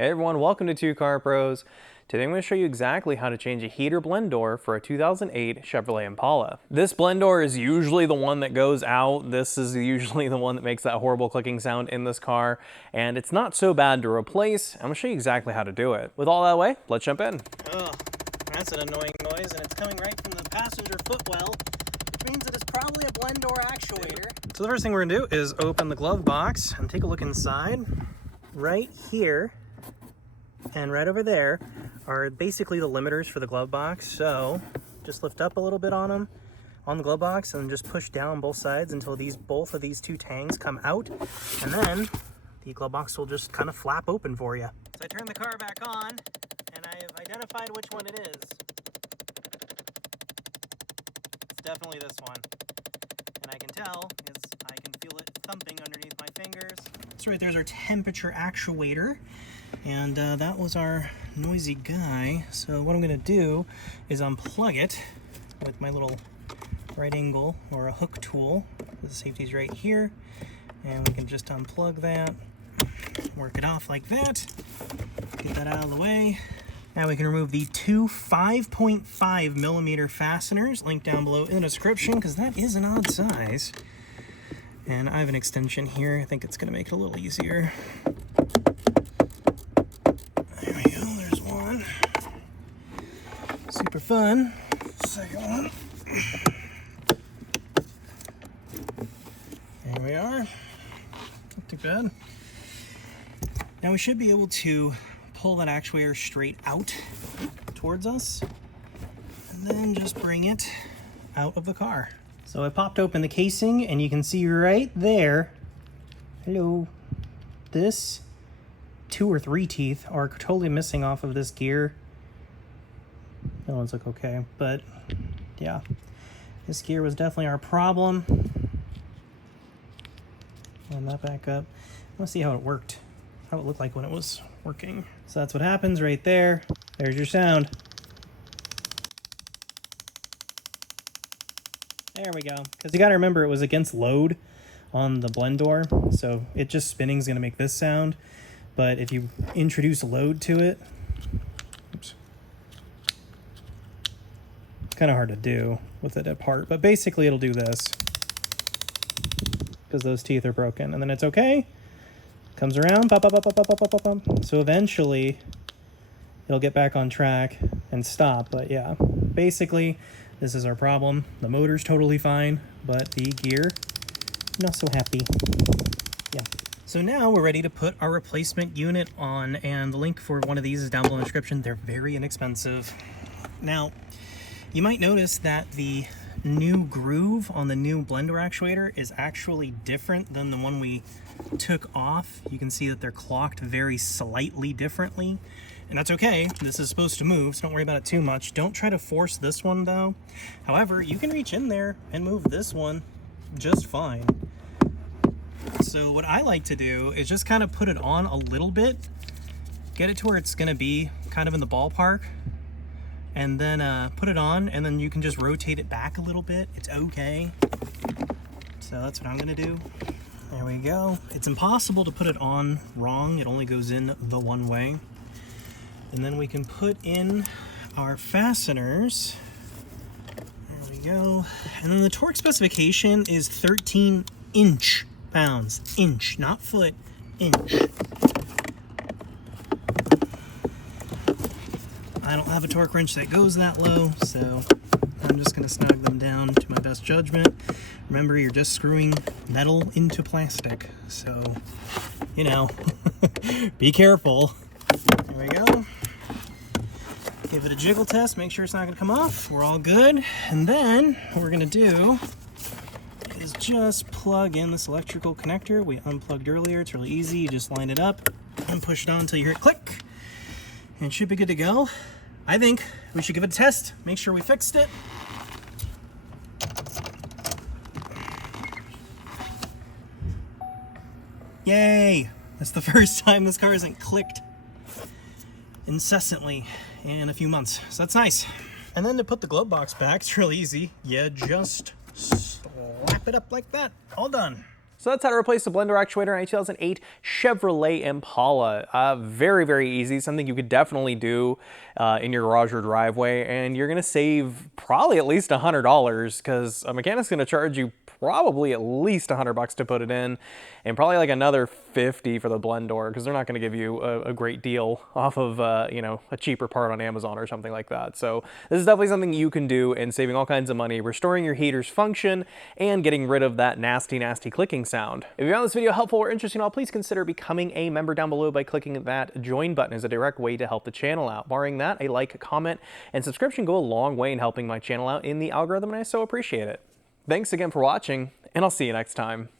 Hey everyone, welcome to Two Car Pros. Today I'm going to show you exactly how to change a heater blend door for a 2008 Chevrolet Impala. This blend door is usually the one that goes out. This is usually the one that makes that horrible clicking sound in this car, and it's not so bad to replace. I'm going to show you exactly how to do it. With all that way, let's jump in. Oh, that's an annoying noise, and it's coming right from the passenger footwell, which means it is probably a blend door actuator. So the first thing we're going to do is open the glove box and take a look inside. Right here and right over there are basically the limiters for the glove box. So just lift up a little bit on them on the glove box and just push down both sides until both of these two tangs come out, and then the glove box will just kind of flap open for you. So I turn the car back on and I have identified which one it is. It's definitely this one, and I can tell because I can feel it thumping underneath my fingers. So right there's our temperature actuator. And that was our noisy guy. So what I'm going to do is unplug it with my little right angle or a hook tool. The safety's right here. And we can just unplug that, work it off like that, get that out of the way. Now we can remove the two 5.5 millimeter fasteners, linked down below in the description, because that is an odd size. And I have an extension here. I think it's going to make it a little easier. Super fun. Second one. There we are. Not too bad. Now we should be able to pull that actuator straight out towards us and then just bring it out of the car. So I popped open the casing and you can see right there, hello, this 2 or 3 teeth are totally missing off of this gear. The ones look okay, but yeah, this gear was definitely our problem. And that back up. Let's see how it worked, how it looked like when it was working. So that's what happens right there. There's your sound. There we go. Because you got to remember it was against load on the blend door, so it just spinning is going to make this sound. But if you introduce a load to it, oops. Kind of hard to do with it apart, but basically it'll do this because those teeth are broken, and then it's okay, comes around, pop, pop, pop, pop, pop, pop, pop, pop. So eventually it'll get back on track and stop. But yeah, basically this is our problem. The motor's totally fine, but the gear not so happy. Yeah. So now we're ready to put our replacement unit on, and the link for one of these is down below in the description. They're very inexpensive. Now you might notice that the new groove on the new blend door actuator is actually different than the one we took off. You can see that they're clocked very slightly differently, and that's okay. This is supposed to move, so don't worry about it too much. Don't try to force this one though. However, you can reach in there and move this one just fine. So what I like to do is just kind of put it on a little bit, get it to where it's going to be kind of in the ballpark, and then put it on, and then you can just rotate it back a little bit. It's okay. So that's what I'm gonna do. There we go. It's impossible to put it on wrong. It only goes in the one way. And then we can put in our fasteners. There we go. And then the torque specification is 13 inch-pounds. Inch, not foot, inch. I don't have a torque wrench that goes that low, so I'm just going to snug them down to my best judgment. Remember, you're just screwing metal into plastic, so, you know, be careful. There we go. Give it a jiggle test, make sure it's not going to come off. We're all good. And then what we're going to do is just plug in this electrical connector we unplugged earlier. It's really easy. You just line it up and push it on until you hear it click, and it should be good to go. I think we should give it a test, make sure we fixed it. Yay! That's the first time this car hasn't clicked incessantly in a few months, so that's nice. And then to put the glove box back, it's really easy. You just slap it up like that. All done. So that's how to replace the blend door actuator in a 2008 Chevrolet Impala. Very, very easy, something you could definitely do in your garage or driveway, and you're gonna save probably at least $100 because a mechanic's gonna charge you probably at least $100 to put it in, and probably like another $50 for the blend door because they're not gonna give you a great deal off of you know, a cheaper part on Amazon or something like that. So this is definitely something you can do and saving all kinds of money, restoring your heater's function, and getting rid of that nasty, nasty clicking sound. If you found this video helpful or interesting at all, please consider becoming a member down below by clicking that join button as a direct way to help the channel out. Barring that, a like, comment, and subscription go a long way in helping my channel out in the algorithm, and I so appreciate it. Thanks again for watching, and I'll see you next time.